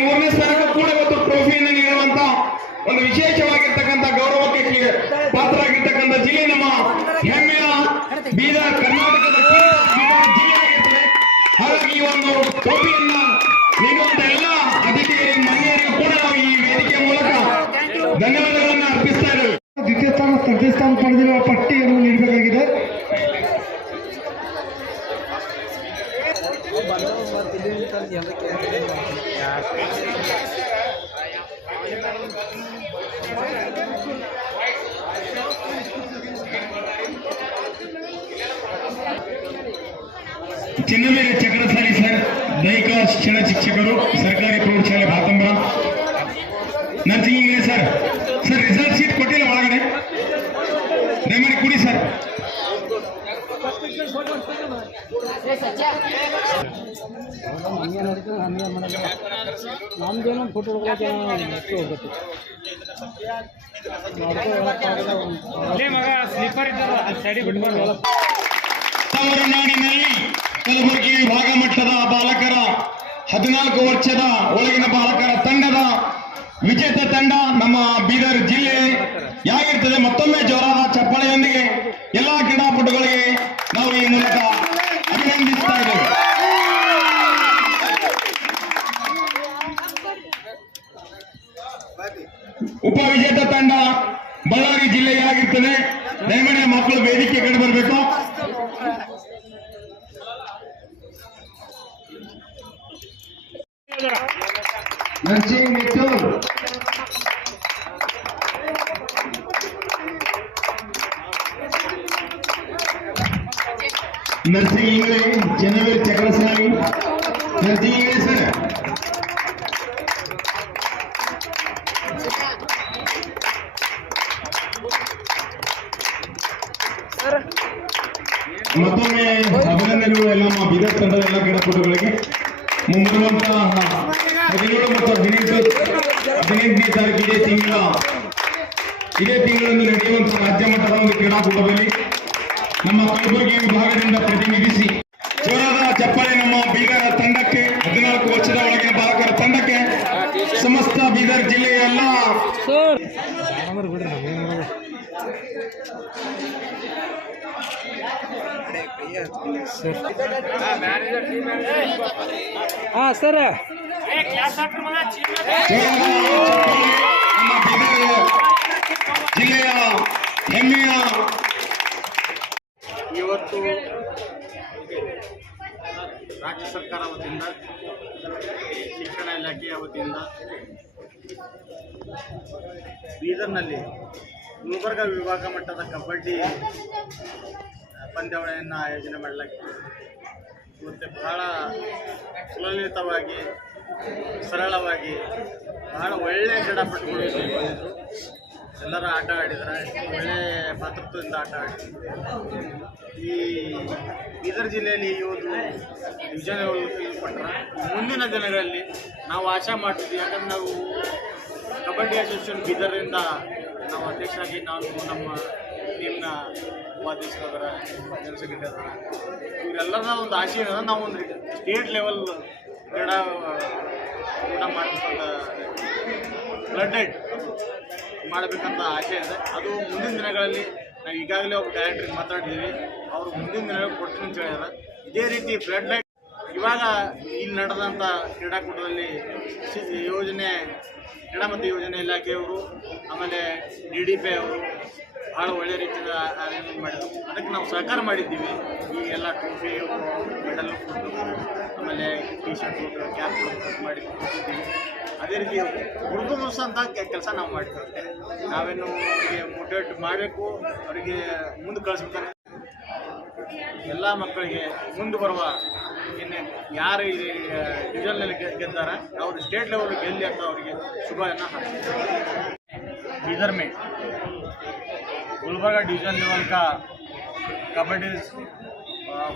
ಮೂರನೇ ಸ್ಥಾನಕ್ಕೂ ಕೂಡ ಇವತ್ತು ಟ್ರೋಫಿಯನ್ನು ನೀಡುವಂತ ಒಂದು ವಿಶೇಷವಾಗಿರ್ತಕ್ಕಂಥ ಗೌರವಕ್ಕೆ ಪಾತ್ರರಾಗಿರ್ತಕ್ಕಂಥ ಜಿಲ್ಲೆ ನಮ್ಮ ಹೆಮ್ಮೆಯ ಬೀದರ್ ಕರ್ನಾಟಕದ ಜಿಲ್ಲೆಯಾಗಿರ್ತದೆ. ಹಾಗಾಗಿ ಈ ಒಂದು ಟ್ರೋಫಿಯನ್ನ ನೀಡುವಂತ ಎಲ್ಲ ಅತಿಥಿಯರಿಗೆ ಮಹಿಳೆಯರಿಗೂ ಕೂಡ ನಾವು ಈ ವೇದಿಕೆಯ ಮೂಲಕ ಧನ್ಯವಾದಗಳನ್ನು ಅರ್ಪಿಸ್ತಾ ಇದ್ದೇವೆ. ದ್ವಿತೀಯ ಸ್ಥಾನ ತೃತೀಯ ಸ್ಥಾನ ಪಡೆದಿರುವ ಪಟ್ಟಿಯನ್ನು ನೀಡಬೇಕಾಗಿದೆ. ಚಿನ್ನಬೇರೆ ಚಕ್ರಸಾಲಿ ಸರ್, ದೈಹಿಕ ಶಿಕ್ಷಣ ಶಿಕ್ಷಕರು, ಸರ್ಕಾರಿ ಪ್ರೌಢಶಾಲೆ Bhatambara. Nursing sir, sir result sheet ಕೊಟ್ಟಿಲ್ಲ ಒಳಗಡೆ, ದಯಮಾಡಿ ಕೊಡಿ ಸರ್. ನಮ್ದೇನೋ ಫೋಟೋ ಹೋಗುತ್ತೆ. ನಾಡಿನಲ್ಲಿ ಕಲಬುರಗಿ ವಿಭಾಗ ಮಟ್ಟದ ಬಾಲಕರ 14 ವರ್ಷದ ಒಳಗಿನ ಬಾಲಕರ ತಂಡದ ವಿಜೇತ ತಂಡ ನಮ್ಮ ಬೀದರ್ ಜಿಲ್ಲೆ ಯಾಗಿರ್ತದೆ. ಮತ್ತೊಮ್ಮೆ ಜೋರಾದ ಚಪ್ಪಾಳೆಯೊಂದಿಗೆ ಎಲ್ಲಾ ಕ್ರೀಡಾಪಟುಗಳಿಗೆ ನಾವು ಈ ಮೂಲಕ ಅಭಿನಂದಿಸ್ತಾ ಇದ್ದೇವೆ. ಉಪವಿಜೇತ ತಂಡ ಬಳ್ಳಾರಿ ಜಿಲ್ಲೆಯಾಗಿರ್ತದೆ. ದಯಮಾಡಿ ಮಕ್ಕಳು ವೇದಿಕೆ ಕಡೆ ಬರಬೇಕು. ನರ್ಸಿಂಗ್ ಇಂಗ್ಲಿಷ್ ಜನವರಿ ಚಕ್ರಸಾಲಿ ನರ್ಸಿಂಗ್ ಇಂಗ್ಲಿಷ್ ಸರ್. ಮತ್ತೊಮ್ಮೆ ಅಭಿನಂದನೆಗಳು ಎಲ್ಲ ನಮ್ಮ ಬೀದರ್ ತಂಡದ ಎಲ್ಲ ಕ್ರೀಡಾಪಟುಗಳಿಗೆ. ಮುಂಬರುವಂತಹ 17 ಮತ್ತು 18ನೇ ತಾರೀಕು ಇದೇ ತಿಂಗಳಲ್ಲಿ ನಡೆಯುವಂತಹ ರಾಜ್ಯ ಮಟ್ಟದ ಒಂದು ಕ್ರೀಡಾಕೂಟದಲ್ಲಿ ನಮ್ಮ ಕಲಬುರಗಿ ವಿಭಾಗದಿಂದ ಪ್ರತಿನಿಧಿಸಿ ಜೋರಾದ ಚಪ್ಪಾಳೆ ನಮ್ಮ ಬೀದರ್ ತಂಡಕ್ಕೆ, 14 ವರ್ಷದ ಒಳಗಿನ ಬಾಲಕರ ತಂಡಕ್ಕೆ, ಸಮಸ್ತ ಬೀದರ್ ಜಿಲ್ಲೆಯ ಎಲ್ಲ ಸರ್ ನಮ್ಮ ಬೀದರ್ ಜಿಲ್ಲೆಯ ಹೆಮ್ಮೆಯ ಇವತ್ತು ರಾಜ್ಯ ಸರ್ಕಾರ ವತಿಯಿಂದ, ಶಿಕ್ಷಣ ಇಲಾಖೆಯ ವತಿಯಿಂದ ಬೀದರ್ನಲ್ಲಿ ಗುಲ್ಬರ್ಗ ವಿಭಾಗ ಮಟ್ಟದ ಕಬಡ್ಡಿ ಪಂದ್ಯಾವಳಿಯನ್ನು ಆಯೋಜನೆ ಮಾಡಲಾಗಿದೆ. ಇವತ್ತು ಬಹಳ ಸುಲಲಿತವಾಗಿ, ಸರಳವಾಗಿ, ಬಹಳ ಒಳ್ಳೆಯ ಕ್ರೀಡಾಪಟುಗಳು ಇಲ್ಲಿ ಬಂದಿದ್ದರು. ಎಲ್ಲರೂ ಆಟ ಆಡಿದ್ದಾರೆ, ಒಳ್ಳೆಯ ಪಾತ್ರತ್ವದಿಂದ ಆಟ ಆಡಿದ್ರು. ಈ ಬೀದರ್ ಜಿಲ್ಲೆಯಲ್ಲಿ ಈ ಒಂದು ಡಿವಿಷನ್ ಕೊಟ್ಟರೆ ಮುಂದಿನ ದಿನಗಳಲ್ಲಿ ನಾವು ಆಶಾ ಮಾಡ್ತಿದ್ವಿ. ಯಾಕಂದ್ರೆ ನಾವು ಕಬಡ್ಡಿ ಅಸೋಸಿಯೇಷನ್ ಬೀದರಿಂದ ನಾವು ಅಧ್ಯಕ್ಷರಾಗಿ ನಾವು ನಮ್ಮ ಟೀಮ್ನ ಉಪಾಧ್ಯಕ್ಷರಾದಾರ, ಜನರಲ್ ಸೆಕ್ರೆಟರಿ ಅದಾರ, ಇವರೆಲ್ಲರ ಒಂದು ಆಶೆ ಇದೆ. ನಾವು ಒಂದು ಸ್ಟೇಟ್ ಲೆವೆಲ್ ಕ್ರೀಡಾ ಊಟ ಮಾಡಬೇಕಂತ, ಬ್ಲಡ್ ಡೈಟ್ ಮಾಡಬೇಕಂತ ಆಸೆ ಇದೆ. ಅದು ಮುಂದಿನ ದಿನಗಳಲ್ಲಿ ನಾವು ಈಗಾಗಲೇ ಒಬ್ಬ ಡೈರೆಕ್ಟ್ರಿಗೆ ಮಾತಾಡಿದ್ದೀವಿ, ಅವರು ಮುಂದಿನ ದಿನಗಳಲ್ಲಿ ಕೊಡ್ತೀನಿ ಅಂತ ಹೇಳಿದಾರೆ. ಇದೇ ರೀತಿ ಬ್ಲಡ್ ಡೈಟ್ ಇವಾಗ ಇಲ್ಲಿ ನಡೆದಂಥ ಕ್ರೀಡಾಕೂಟದಲ್ಲಿ ಯೋಜನೆ, ಕ್ರೀಡಾ ಮತ್ತು ಯೋಜನೆ ಇಲಾಖೆಯವರು, ಆಮೇಲೆ DDP ಅವರು ಭಾಳ ಒಳ್ಳೆಯ ರೀತಿಯಿಂದ ಅರೇಂಜ್ಮೆಂಟ್ ಮಾಡಿದ್ರು. ಅದಕ್ಕೆ ನಾವು ಸಹಕಾರ ಮಾಡಿದ್ದೀವಿ. ಈ ಎಲ್ಲ ಟ್ರೋಫಿ, ಮೆಡಲ್ ಕೊಟ್ಟು, ಆಮೇಲೆ T-ಶರ್ಟ್, ಕ್ಯಾಪ್ ಮಾಡಿ ಕೊಟ್ಟಿದ್ದೀವಿ. ಅದೇ ರೀತಿ ಹುಡುಗಂತ ಕೆಲಸ ನಾವು ಮಾಡ್ಕೊಳ್ತೇವೆ. ನಾವೇನು ಅವರಿಗೆ ಮೋಟಿವೇಟ್ ಮಾಡಬೇಕು, ಅವರಿಗೆ ಮುಂದೆ ಕಳಿಸ್ಬೇಕಂದ್ರೆ ಎಲ್ಲ ಮಕ್ಕಳಿಗೆ ಮುಂದೆ ಬರುವ ಇನ್ನು ಯಾರು ಈ ಡಿವಿಷನ್ನಲ್ಲಿ ಗೆದ್ದಾರ ಅವರು ಸ್ಟೇಟ್ ಲೆವೆಲ್ ಗೆಲ್ಲಿ ಅಂತ ಅವರಿಗೆ ಶುಭವನ್ನು ಹಾಕ್ತಾರೆ. बीदर में गुलबर्गा डिवीज़न लेवल का कबड्डी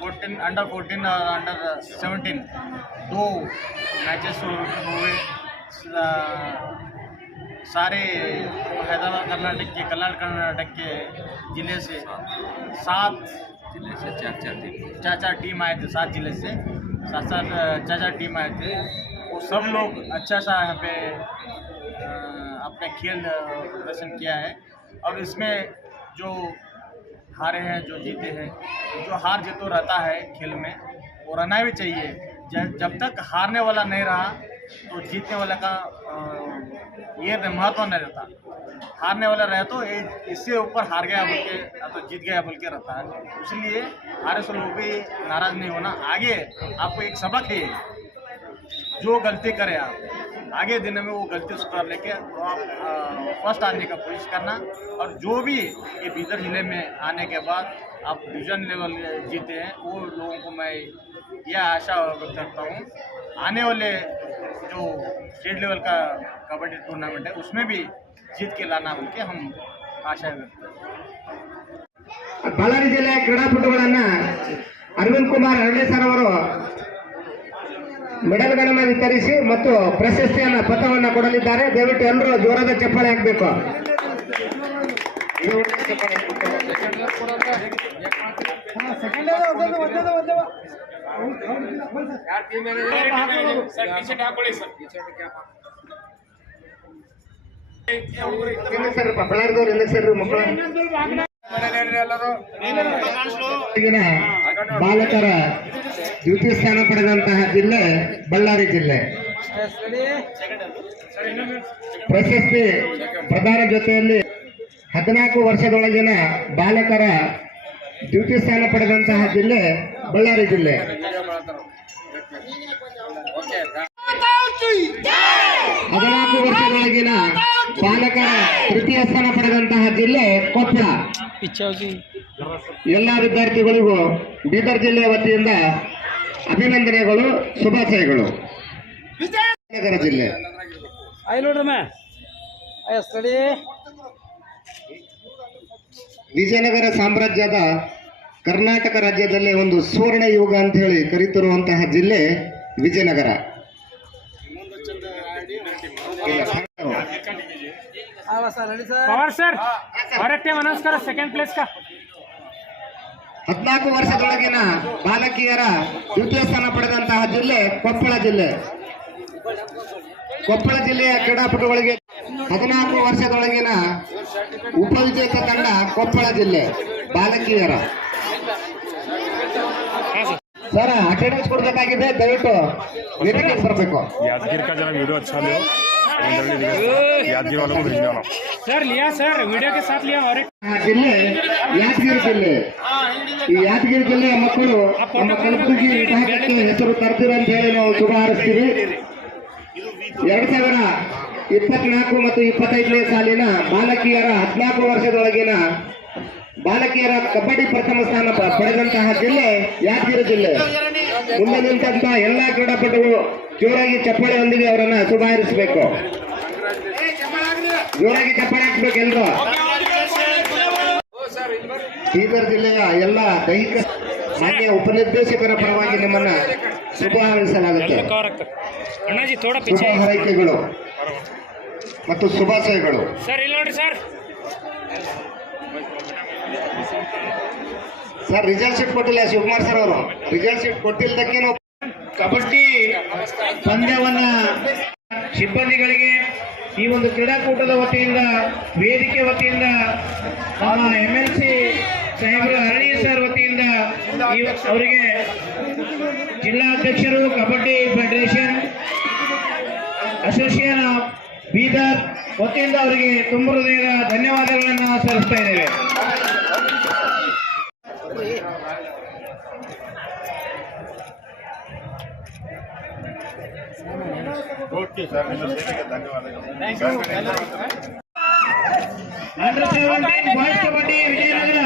14 अंडर 14 और अंडर 17 दो मैचेस हुए। सारे हैदराबाद कर्नाटक के कल्याण कर्नाटक के ज़िले से 7 जिले से चार टीम आए थे। 7 जिले से 7 टीम आए थे। वो सब लोग अच्छा सा यहाँ पे अपने खेल प्रदर्शन किया है। और इसमें जो हारे हैं जो जीते हैं, जो हार जीत तो रहता है खेल में, वो रहना भी चाहिए। जब तक हारने वाला नहीं रहा तो जीतने वाला का ये महत्व नहीं रहता। हारने वाला रहे तो इससे ऊपर हार गया बोल के या तो जीत गया बोल के रहता है। इसलिए हारे से लोग भी नाराज नहीं होना। आगे आपको एक सबक है, जो गलती करे आप आगे दिन में वो गलती सुधार लेके आप फर्स्ट आने का कोशिश करना। और जो भी ये बीदर जिले में आने के बाद आप डिवीजन लेवल जीते हैं, वो लोगों को मैं यह आशा व्यक्त करता हूँ आने वाले जो स्टेट लेवल का कबड्डी टूर्नामेंट है उसमें भी जीत के लाना बोल के हम आशा व्यक्त करते हैं। ಬಳ್ಳಾರಿ ಜಿಲ್ಲೆಯ ಕ್ರೀಡಾಪಟುಗಳನ್ನ ಅರವಿಂದ್ ಕುಮಾರ್ ಹಳ್ಳಿ ಸರ್ ಅವರು ಮೆಡಲ್ಗಳನ್ನು ವಿತರಿಸಿ ಮತ್ತು ಪ್ರಶಸ್ತಿಯನ್ನ ಪತ್ರವನ್ನು ಕೊಡಲಿದ್ದಾರೆ. ದಯವಿಟ್ಟು ಎಲ್ಲರೂ ಜೋರಾದ ಚಪ್ಪಾಳೆ ಹಾಕಬೇಕು. ಬಳ್ಳಾರಿದವ್ರು ಸರ್ ಮಕ್ಕಳು ಬಾಲಕರ ದ್ವಿತೀಯ ಸ್ಥಾನ ಪಡೆದಂತಹ ಜಿಲ್ಲೆ ಬಳ್ಳಾರಿ ಜಿಲ್ಲೆ. ಪ್ರಶಸ್ತಿ ಪ್ರದಾನ ಜೊತೆಯಲ್ಲಿ 14 ವರ್ಷದೊಳಗಿನ ಬಾಲಕರ ದ್ವಿತೀಯ ಸ್ಥಾನ ಪಡೆದಂತಹ ಜಿಲ್ಲೆ ಬಳ್ಳಾರಿ ಜಿಲ್ಲೆ. 14 ವರ್ಷದೊಳಗಿನ ಬಾಲಕರ ತೃತೀಯ ಸ್ಥಾನ ಪಡೆದಂತಹ ಜಿಲ್ಲೆ ಕೊಪ್ಪಳ. ಎಲ್ಲ ವಿದ್ಯಾರ್ಥಿಗಳಿಗೂ ಬೀದರ್ ಜಿಲ್ಲೆಯ ವತಿಯಿಂದ ಅಭಿನಂದನೆಗಳು, ಶುಭಾಶಯಗಳು. ವಿಜಯನಗರ ಜಿಲ್ಲೆ ವಿಜಯನಗರ ಸಾಮ್ರಾಜ್ಯದ ಕರ್ನಾಟಕ ರಾಜ್ಯದಲ್ಲೇ ಒಂದು ಸುವರ್ಣ ಯುಗ ಅಂತ ಹೇಳಿ ಕರೀತಿರುವಂತಹ ಜಿಲ್ಲೆ ವಿಜಯನಗರ. ಸೆಕೆಂಡ್ ಪ್ಲೇಸ್ 14 ವರ್ಷದೊಳಗಿನ ಬಾಲಕಿಯರ ದ್ವಿತೀಯ ಸ್ಥಾನ ಪಡೆದಂತಹ ಜಿಲ್ಲೆ ಕೊಪ್ಪಳ ಜಿಲ್ಲೆ. ಕೊಪ್ಪಳ ಜಿಲ್ಲೆಯ ಕ್ರೀಡಾಪಟುಗಳಿಗೆ 14 ವರ್ಷದೊಳಗಿನ ಉಪವಿಜೇತ ತಂಡ ಕೊಪ್ಪಳ ಜಿಲ್ಲೆ ಬಾಲಕಿಯರ. सर अटेंडेंस ಕೊಡಬೇಕಾಗಿದೆ, ದಯವಿಟ್ಟು ವೇದಿಕೆಗೆ ಬರಬೇಕು. यादगिर का जरा वीडियो अच्छा लो, यादगिर वालों को भेजना ना सर. लिया सर, वीडियो के साथ लिया. और ಜಿಲ್ಲೆ ಯಾದಗಿರಿ ಜಿಲ್ಲೆ. ಈ ಯಾದಗಿರಿ ಜಿಲ್ಲೆಯ ಮಕ್ಕಳು ನಮ್ಮ ಕಲಬುರಗಿ ವಿಭಾಗಕ್ಕೆ ಹೆಸರು ತರ್ತೀರ ಅಂತ ಹೇಳಿ ನಾವು ಶುಭ ಹಾರೈಸ್ತೀವಿ. 2024 ಮತ್ತು 25ನೇ ಸಾಲಿನ ಬಾಲಕಿಯರ 14 ವರ್ಷದೊಳಗಿನ ಬಾಲಕಿಯರ ಕಬಡ್ಡಿ ಪ್ರಥಮ ಸ್ಥಾನ ಪಡೆದಂತಹ ಜಿಲ್ಲೆ ಯಾದಗಿರಿ ಜಿಲ್ಲೆ. ಮುಂದೆ ನಿಂತಹ ಎಲ್ಲಾ ಕ್ರೀಡಾಪಟುಗಳು ಜೋರಾಗಿ ಚಪ್ಪಾಳೆಯೊಂದಿಗೆ ಅವರನ್ನ ಶುಭಾರಿಸಬೇಕು. ಜೋರಾಗಿ ಚಪ್ಪಾಳೆ ಹಾಕ್ಬೇಕು ಎಲ್ರು. ಬೀದರ್ ಜಿಲ್ಲೆಯ ಎಲ್ಲ ದೈಹಿಕ ಮಾನ್ಯ ಉಪನಿರ್ದೇಶಕರ ಪರವಾಗಿ ನಿಮ್ಮನ್ನ ಶುಭ ಹಾರೈಸಲಾಗುತ್ತೆ. ಶುಭ ಹಾರೈಕೆಗಳು ಮತ್ತು ಶುಭಾಶಯಗಳು. ಸರ್ ರಿಸಲ್ಟ್ ಶೀಟ್ ಕೊಟ್ಟಿಲ್ಲ ಶಿವಕುಮಾರ್ ಸರ್ ಅವರು. ರಿಸಲ್ಟ್ ಶೀಟ್ ಕೊಟ್ಟಿಲ್ಲದಕ್ಕೆ ನಾವು ಕಬಡ್ಡಿ ಪಂದ್ಯವನ್ನ ಸಿಬ್ಬಂದಿಗಳಿಗೆ ಈ ಒಂದು ಕ್ರೀಡಾಕೂಟದ ವತಿಯಿಂದ, ವೇದಿಕೆ ವತಿಯಿಂದ, ನಮ್ಮ MLC ಸಾಹೇಬರು ಹರಳಿ ಸರ್ ವತಿಯಿಂದ ಅವರಿಗೆ ಜಿಲ್ಲಾಧ್ಯಕ್ಷರು kabaddi federation association of Bidar ವತಿಯಿಂದ ಅವರಿಗೆ ತುಂಬ ಹೃದಯದ ಧನ್ಯವಾದಗಳನ್ನು ಸಲ್ಲಿಸ್ತಾ ಇದ್ದೇವೆ. ओके सर, धन्यवाद. Under 17 boys kabaddi Vijayanagara.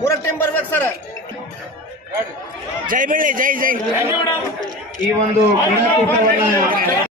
पूरा टीम ಬರ್ಬೇಕು ಸರ್. ಜೈ ಬೆಳ್ಳಿ, ಜೈ ಜೈ. ಈ ಒಂದು ಕ್ರೀಡಾಕೂಟವನ್ನ